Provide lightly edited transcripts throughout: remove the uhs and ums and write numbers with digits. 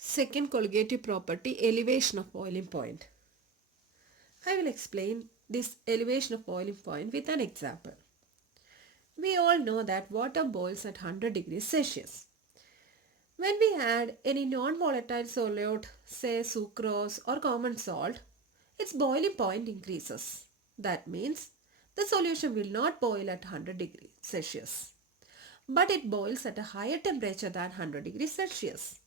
Second colligative property, elevation of boiling point. I will explain this elevation of boiling point with an example. We all know that water boils at 100 degrees Celsius. When we add any non-volatile solute, say sucrose or common salt, its boiling point increases. That means the solution will not boil at 100 degrees Celsius, but it boils at a higher temperature than 100 degrees Celsius.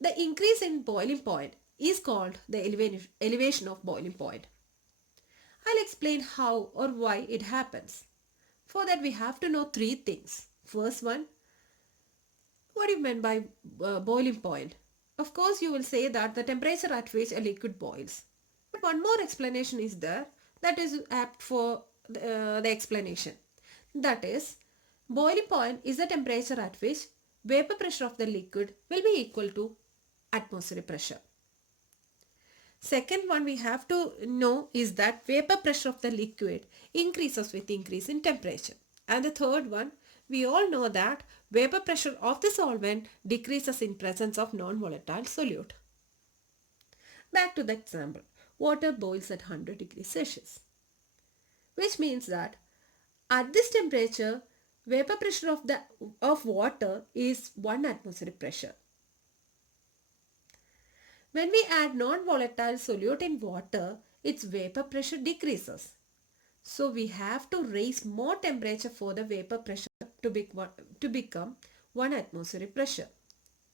The increase in boiling point is called the elevation of boiling point. I'll explain how or why it happens. For that we have to know three things. First one, what do you mean by boiling point? Of course you will say that the temperature at which a liquid boils. But one more explanation is there that is apt for the explanation. That is, boiling point is the temperature at which vapor pressure of the liquid will be equal to atmospheric pressure. Second one we have to know is that vapor pressure of the liquid increases with increase in temperature. And the third one, we all know that vapor pressure of the solvent decreases in presence of non-volatile solute. Back to the example. Water boils at 100 degrees Celsius, which means that at this temperature, vapor pressure of water is 1 atmospheric pressure. When we add non-volatile solute in water, its vapor pressure decreases. So we have to raise more temperature for the vapor pressure to become 1 atmospheric pressure.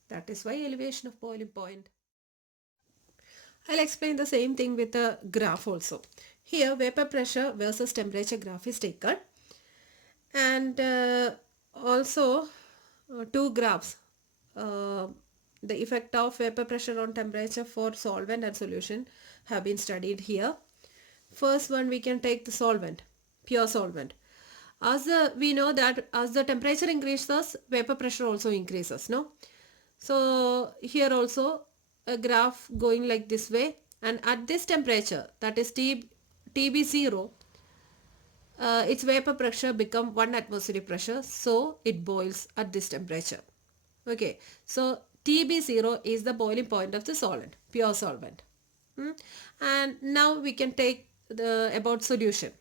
That is why elevation of boiling point. I'll explain the same thing with a graph also. Here vapor pressure versus temperature graph is taken, and also two graphs. The effect of vapor pressure on temperature for solvent and solution have been studied here. First one, we can take the solvent, pure solvent. We know that as the temperature increases, vapor pressure also increases, no? So here also a graph going like this way, and at this temperature, that is TB0, its vapor pressure become 1 atmospheric pressure, so it boils at this temperature. Okay, so TB0 is the boiling point of the solvent, pure solvent. And now we can take the about solution.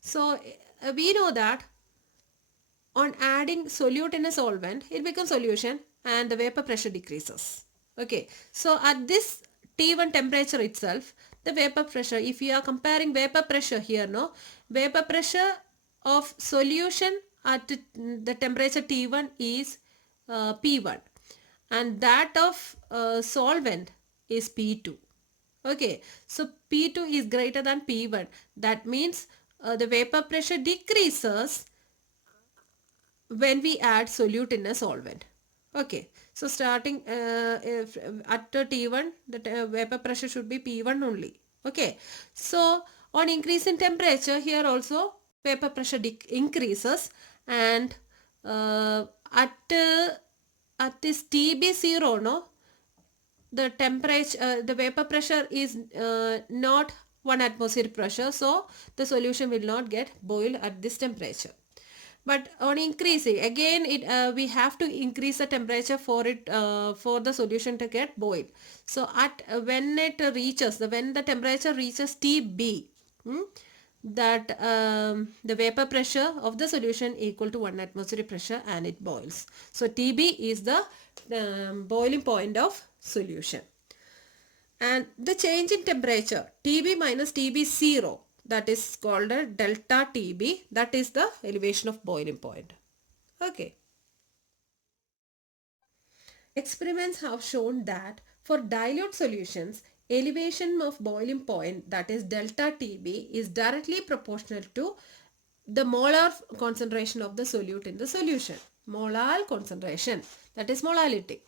So we know that on adding solute in a solvent, it becomes solution and the vapor pressure decreases. Okay, so at this T1 temperature itself, the vapor pressure, if you are comparing vapor pressure here, no, vapor pressure of solution at the temperature T1 is P1, and that of solvent is P2. Okay, so P2 is greater than P1. That means the vapor pressure decreases when we add solute in a solvent. Okay, so starting at T1, the vapor pressure should be P1 only. Okay, so on increase in temperature, here also vapor pressure increases, and at this TB0, no, the temperature, the vapor pressure is not 1 atmospheric pressure, so the solution will not get boiled at this temperature. But on increasing again, we have to increase the temperature for it for the solution to get boiled. So at when the temperature reaches TB, that the vapor pressure of the solution equal to 1 atmospheric pressure, and it boils. So TB is the boiling point of solution. And the change in temperature TB minus TB0, that is called a delta TB, that is the elevation of boiling point. Okay. Experiments have shown that for dilute solutions, elevation of boiling point, that is delta TB, is directly proportional to the molar concentration of the solute in the solution. Molar concentration, that is molality.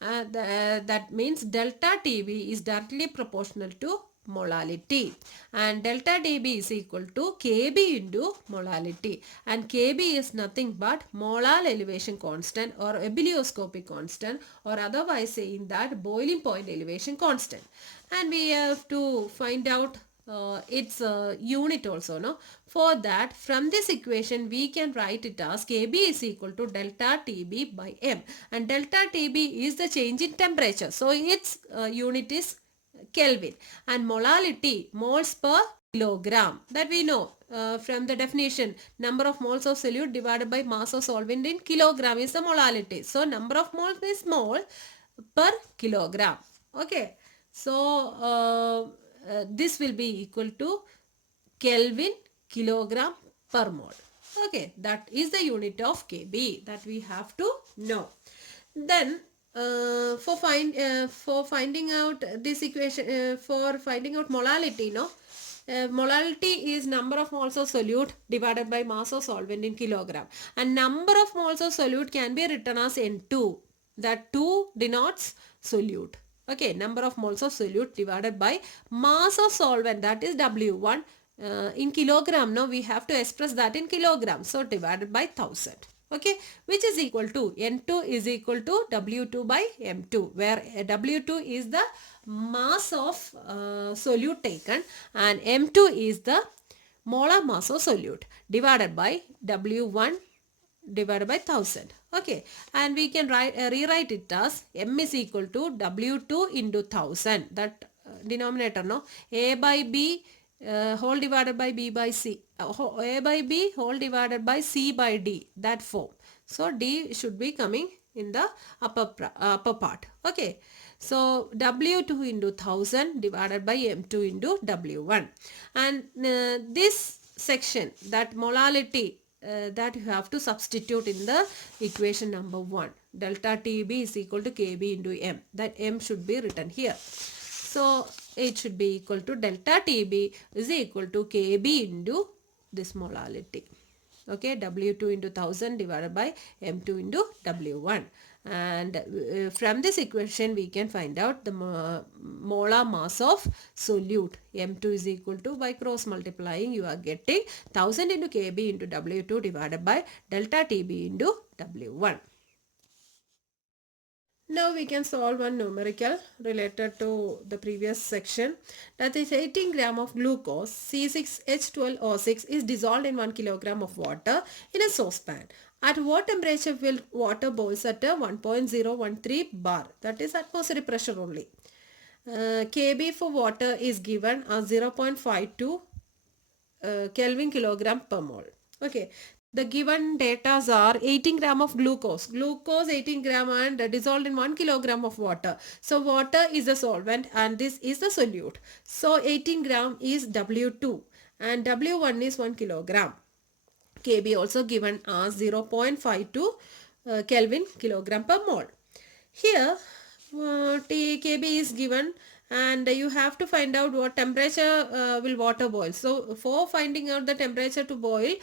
That means delta TB is directly proportional to molality, and delta TB is equal to Kb into molality, and Kb is nothing but molar elevation constant or ebullioscopic constant, or otherwise saying that boiling point elevation constant. And we have to find out its unit also, no? For that, from this equation, we can write it as Kb is equal to delta Tb by m. And delta Tb is the change in temperature. So, its unit is Kelvin. And molality, moles per kilogram. That we know from the definition. Number of moles of solute divided by mass of solvent in kilogram is the molality. So, number of moles is mole per kilogram. Okay. So, this will be equal to Kelvin kilogram per mole. Okay, that is the unit of Kb that we have to know. Then for finding out this equation, for finding out molality, no, molality is number of moles of solute divided by mass of solvent in kilogram, and number of moles of solute can be written as N2. That 2 denotes solute. Okay, number of moles of solute divided by mass of solvent, that is W1 in kilogram. Now we have to express that in kilogram. So divided by 1000. Okay, which is equal to N2 is equal to W2 by M2, where W2 is the mass of solute taken and M2 is the molar mass of solute divided by W1 divided by 1000. Okay, and we can rewrite it as M is equal to W2 into 1000. That denominator, no, A by B whole divided by B by C, A by B whole divided by C by D, that form. So D should be coming in the upper part. Okay, so W2 into 1000 divided by M2 into W1, and this section, that molality, that you have to substitute in the equation number 1. Delta Tb is equal to Kb into m. That m should be written here. So it should be equal to delta Tb is equal to Kb into this molality. Okay, W2 into 1000 divided by M2 into W1. And from this equation we can find out the molar mass of solute. M2 is equal to, by cross multiplying you are getting 1000 into Kb into W2 divided by delta Tb into W1. Now we can solve one numerical related to the previous section. That is 18 gram of glucose C6H12O6 is dissolved in 1 kilogram of water in a saucepan. At what temperature will water boils at a 1.013 bar? That is atmospheric pressure only. Kb for water is given as 0.52 Kelvin kilogram per mole. Okay. The given data are 18 gram of glucose. Glucose 18 gram and dissolved in 1 kilogram of water. So water is the solvent and this is the solute. So 18 gram is W2 and W1 is 1 kilogram. Kb also given as 0.52 Kelvin kilogram per mole. Here Kb is given and you have to find out what temperature will water boil. So for finding out the temperature to boil,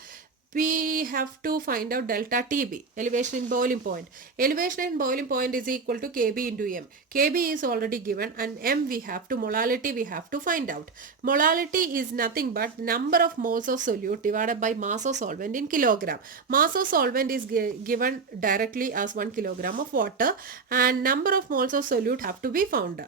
we have to find out delta Tb, elevation in boiling point. Elevation in boiling point is equal to Kb into m. Kb is already given and m we have to, molality we have to find out. Molality is nothing but number of moles of solute divided by mass of solvent in kilogram. Mass of solvent is given directly as 1 kilogram of water and number of moles of solute have to be find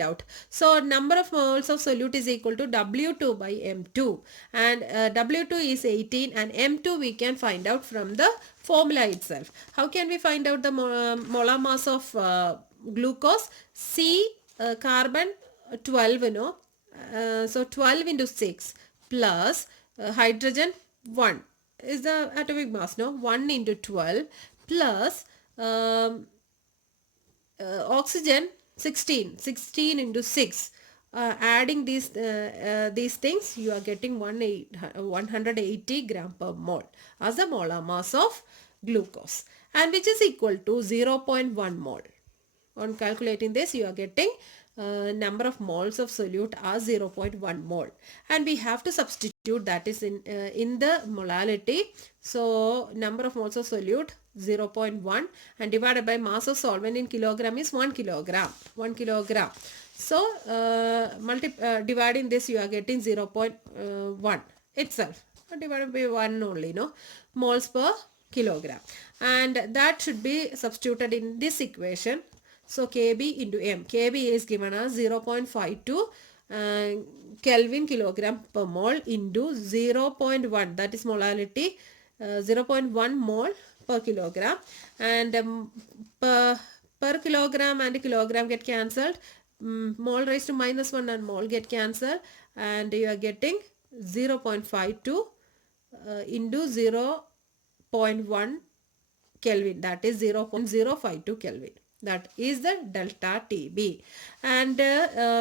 out. So number of moles of solute is equal to W2 by M2 and W2 is 18 and M2 we can find out from the formula itself. How can we find out the molar mass of glucose? C carbon 12, you know, so 12 into 6 plus hydrogen 1 is the atomic mass, no, 1 into 12 plus oxygen 16 into 6. Adding these things, you are getting 180 gram per mole as the molar mass of glucose, and which is equal to 0.1 mole. On calculating this, you are getting number of moles of solute as 0.1 mole, and we have to substitute that is in the molality. So number of moles of solute 0.1 and divided by mass of solvent in kilogram is 1 kilogram. So dividing this, you are getting 0.1 itself, divided by 1 only, no, moles per kilogram, and that should be substituted in this equation. So Kb into m. Kb is given as 0.52 Kelvin kilogram per mole into 0.1, that is molality, 0.1 mole per kilogram, and per kilogram and kilogram get cancelled, mole raised to -1 and mole get cancelled, and you are getting 0.52 into 0.1 Kelvin, that is 0.052 Kelvin. That is the delta TB. And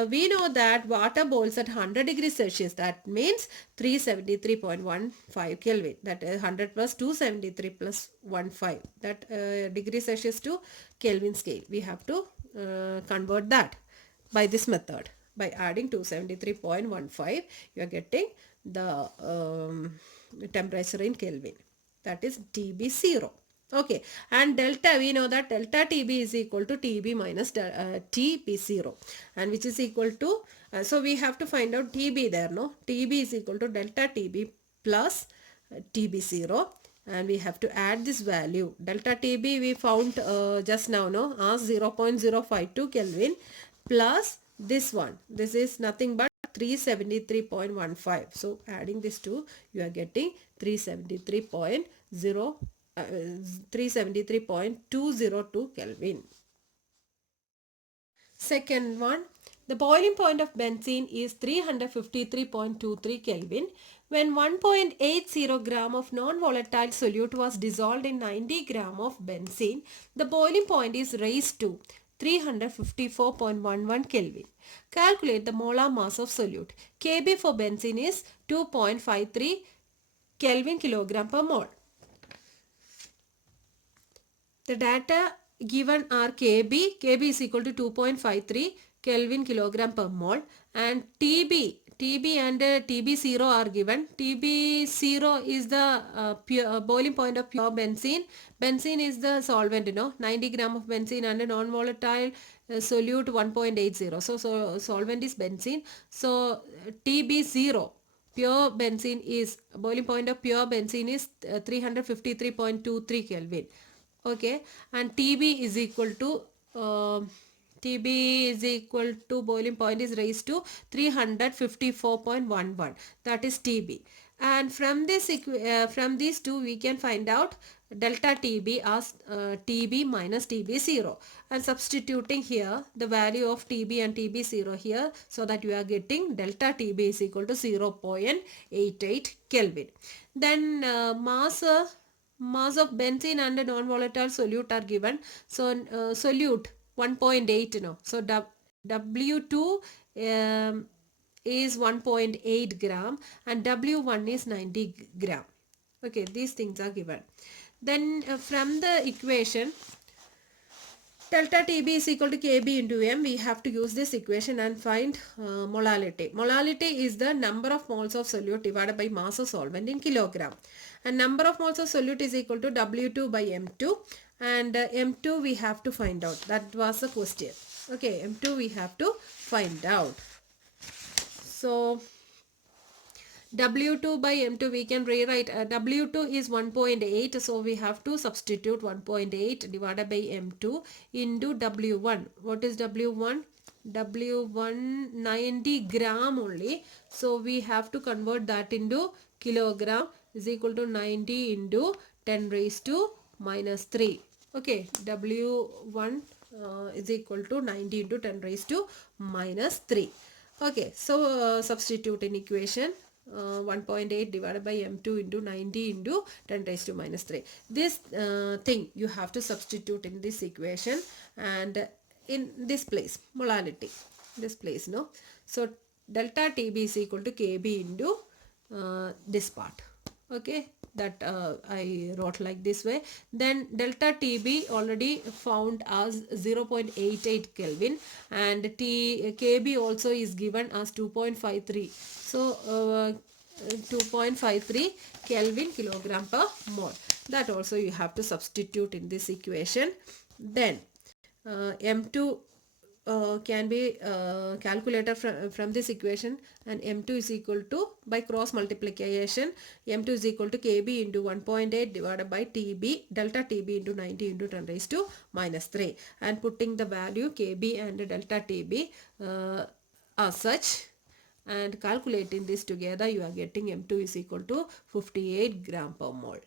we know that water boils at 100 degrees Celsius. That means 373.15 Kelvin. That is 100 plus 273 plus 15. That degrees Celsius to Kelvin scale. We have to convert that by this method. By adding 273.15, you are getting the temperature in Kelvin. That is TB0. Okay, and delta, we know that delta TB is equal to TB minus TB0, and which is equal to, so we have to find out TB there, no? TB is equal to delta TB plus TB0, and we have to add this value. Delta TB we found just now, no? As 0.052 Kelvin plus this one. This is nothing but 373.15. So adding this two, you are getting 373.202 Kelvin. Second one, the boiling point of benzene is 353.23 Kelvin. When 1.80 gram of non-volatile solute was dissolved in 90 gram of benzene, the boiling point is raised to 354.11 Kelvin. Calculate the molar mass of solute. Kb for benzene is 2.53 Kelvin kilogram per mole. The data given are Kb is equal to 2.53 Kelvin kilogram per mole, and TB and TB0 are given. TB0 is the pure, boiling point of pure benzene. Benzene is the solvent, 90 gram of benzene, and a non-volatile solute 1.80. So solvent is benzene. So TB0, pure benzene is, boiling point of pure benzene is 353.23 Kelvin. Okay, and TB is equal to boiling point is raised to 354.11, that is TB. And from this from these two we can find out delta TB as TB minus TB0, and substituting here the value of TB and TB0 here, so that you are getting delta TB is equal to 0.88 Kelvin. Then mass of benzene and a non-volatile solute are given. So solute 1.8, so W2 is 1.8 gram and W1 is 90 gram. Okay, these things are given. Then from the equation, delta TB is equal to Kb into m, we have to use this equation and find molality. Molality is the number of moles of solute divided by mass of solvent in kilogram. And number of moles of solute is equal to W2 by M2. And M2 we have to find out. That was the question. Okay, M2 we have to find out. So W2 by M2 we can rewrite, W2 is 1.8, so we have to substitute 1.8 divided by M2 into W1. What is W1? W1 90 gram only, so we have to convert that into kilogram, is equal to 90 into 10 raised to minus 3. Okay, W1 is equal to 90 into 10 raised to minus 3. Okay, so substitute in equation. 1.8 divided by M2 into 90 into 10 raised to minus 3. This thing you have to substitute in this equation, and in this place, molality, this place, no? So delta TB is equal to Kb into this part. Okay, that I wrote like this way. Then delta TB already found as 0.88 Kelvin, and Kb also is given as 2.53. So 2.53 Kelvin kilogram per mole. That also you have to substitute in this equation. Then M2 can be calculated from this equation, and M2 is equal to, by cross multiplication, M2 is equal to Kb into 1.8 divided by TB, delta TB into 90 into 10 raised to minus 3, and putting the value Kb and delta TB as such, and calculating this together, you are getting M2 is equal to 58 gram per mole.